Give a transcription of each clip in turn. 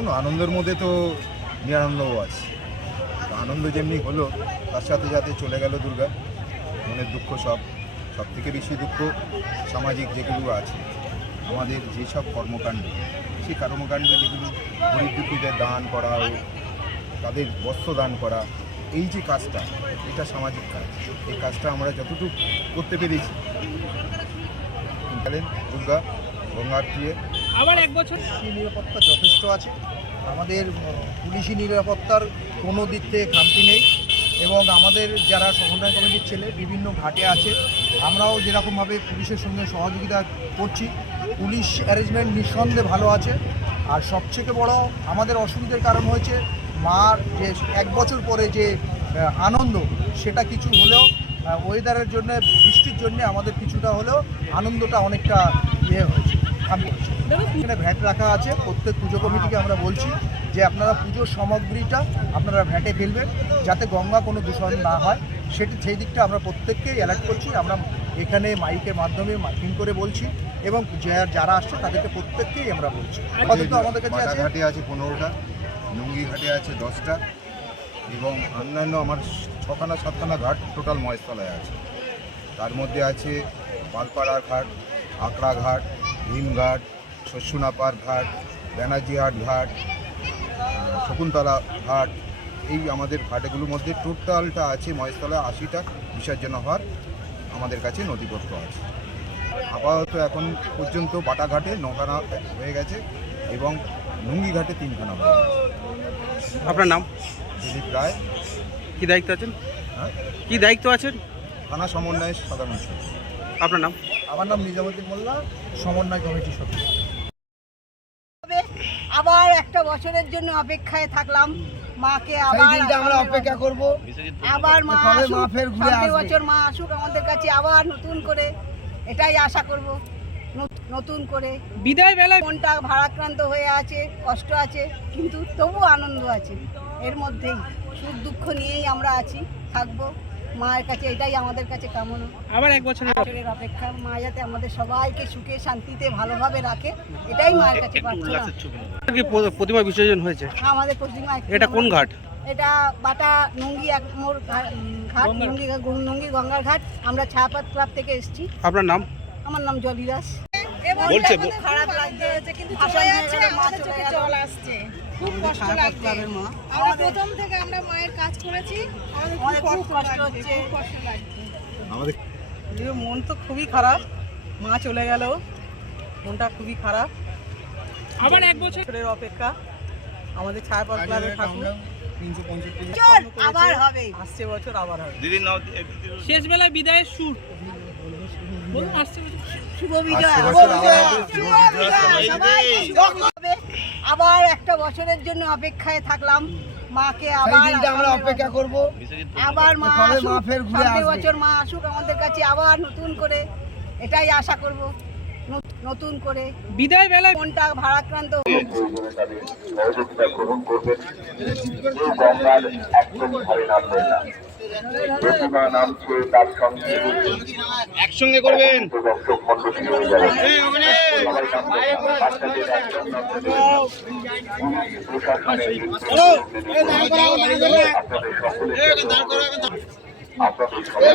দেখুন, আনন্দের মধ্যে তো নিরানন্দও আছে। আনন্দ যেমনি হলো, তার সাথে সাথে চলে গেল দুর্গা। মনের দুঃখ সব সব থেকে বেশি দুঃখ সামাজিক যেগুলো আছে, আমাদের যেসব কর্মকাণ্ড, সেই কর্মকাণ্ড যেগুলো গরিব দুঃখীদের দান করা, তাদের বস্ত্র দান করা, এই যে কাজটা, এটা সামাজিক কাজ। এই কাজটা আমরা যতটুকু করতে পেরেছি। গেলেন দুর্গা, গঙ্গার প্রিয়ে আবার এক বছর? নিরাপত্তা যথেষ্ট আছে। আমাদের পুলিশি নিরাপত্তার কোনো দিক থেকে খামতি নেই এবং আমাদের যারা সমন্বয় কমিটির ছেলে বিভিন্ন ঘাটে আছে, আমরাও যেরকমভাবে পুলিশের সঙ্গে সহযোগিতা করছি, পুলিশ অ্যারেঞ্জমেন্ট নিঃসন্দেহে ভালো আছে। আর সবথেকে বড় আমাদের অসুবিধার কারণ হয়েছে, মার যে এক বছর পরে যে আনন্দ, সেটা কিছু হলেও ওয়েদারের জন্য, বৃষ্টির জন্য আমাদের কিছুটা হলেও আনন্দটা অনেকটা ইয়ে হয়েছে। হয়েছে এখানে ভ্যাট রাখা আছে, প্রত্যেক পুজো কমিটিকে আমরা বলছি যে আপনারা পুজোর সামগ্রীটা আপনারা ভ্যাটে ফেলবেন যাতে গঙ্গা কোনো দূষণ না হয়। সেটি সেই দিকটা আমরা প্রত্যেককেই অ্যালার্ট করছি, আমরা এখানে মাইকের মাধ্যমে মাইকিং করে বলছি এবং যারা আসছে তাদেরকে প্রত্যেককেই আমরা বলছি। আপাতত আমাদের কাছে ঘাটে আছে পনেরোটা লুঙ্গি ঘাটে আছে দশটা এবং অন্যান্য আমার ছখানা, সাতখানা ঘাট টোটাল মহেশতলায় আছে। তার মধ্যে আছে পালপাড়ার ঘাট, আকড়া ঘাট ভীমঘাট শস্যুনাপার ঘাট ব্যানার্জিহাট ঘাট শকুন্তলা ঘাট এই আমাদের ঘাটগুলোর মধ্যে টোটালটা আছে মহেশতলা আশিটা বিসর্জন হওয়ার আমাদের কাছে নথিপত্র আছে। আপাতত এখন পর্যন্ত বাটাঘাটে নখানা হয়ে গেছে এবং ঘাটে তিনখানা হয়ে গেছে। আপনার নাম? দিলীপ রায়। কি দায়িত্ব আছেন? হ্যাঁ? কি দায়িত্ব আছেন? থানা সমন্বয়ের সাধারণ আপনার নাম? আমার নাম নিজামুদ্দিন মোল্লা সমন্বয় কমিটির সদস্য। আবার একটা বছরের জন্য অপেক্ষায় থাকলাম। মাকে আবার দিনটা আমরা অপেক্ষা করব। আবার মা আসুক মা ফের ঘুরে সামনের বছর মা আসুক আমাদের কাছে আবার নতুন করে। এটাই আশা করব। নতুন করে। বিদায় বেলায় মনটা ভারাক্রান্ত হয়ে আছে কষ্ট আছে কিন্তু তবু আনন্দ আছে। এর মধ্যেই সুখ দুঃখ নিয়েই আমরা আছি থাকব। মায়ের কাছে এটাই আমাদের কাছে কামনা। আবার এক বছরের অপেক্ষা মা যাতে আমাদের সবাইকে সুখে শান্তিতে ভালোভাবে রাখে এটাই মায়ের কাছে প্রার্থনা। কি প্রতিমা বিসর্জন হয়েছে? আমাদের পশ্চিমা এটা কোন ঘাট। এটা বাটা নুঙ্গি এক উম, ঘাট নুঙ্গি নুঙ্গি গঙ্গার ঘাট। আমরা ছাপাত ক্লাব থেকে এসেছি। আপনার নাম? আমার নাম জলি দাস। বলছে, খুব খারাপ লাগছে কিন্তু চলে যাচ্ছে আমাদের চোখে জল আসছে। খুব কষ্ট লাগছে। আমরা প্রথম থেকে আমরা মায়ের কাজ করেছি আমাদের খুব আমাদের কষ্ট কষ্ট হচ্ছে। কষ্ট লাগছে। আমাদের মন তো খুবই খারাপ। মা চলে গেল মনটা খুবই খারাপ। আবার এক বছরের অপেক্ষা। আমাদের ছায়াপথ ক্লাবের ঠাকুর আবার হবে। আসছে বছর আবার হবে। শেষ বেলায় বিদায়ের সুর। আবার একটা বছরের জন্য অপেক্ষায় থাকলাম। মাকে আবার আমরা অপেক্ষা করব। আবার মা আসুক মা ফের ঘুরে আসবে। বছর মা আসুক আমাদের কাছে আবার নতুন করে। এটাই আশা করব। নতুন করে। বিদায় বেলায় মনটা ভারাক্রান্ত। গ্রহণ করবেন। প্রতিমা নামছে তার সঙ্গে একসঙ্গে করবেন? দর্শক মন্ডলী হয়ে। সবাই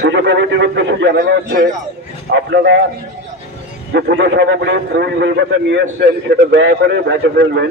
পুজো কমিটির উদ্দেশ্যে জানানো হচ্ছে, আপনারা যে পুজো সামগ্রী ফুল বেলপাতা নিয়ে এসছেন, সেটা দয়া করে ভেটে ফেলবেন।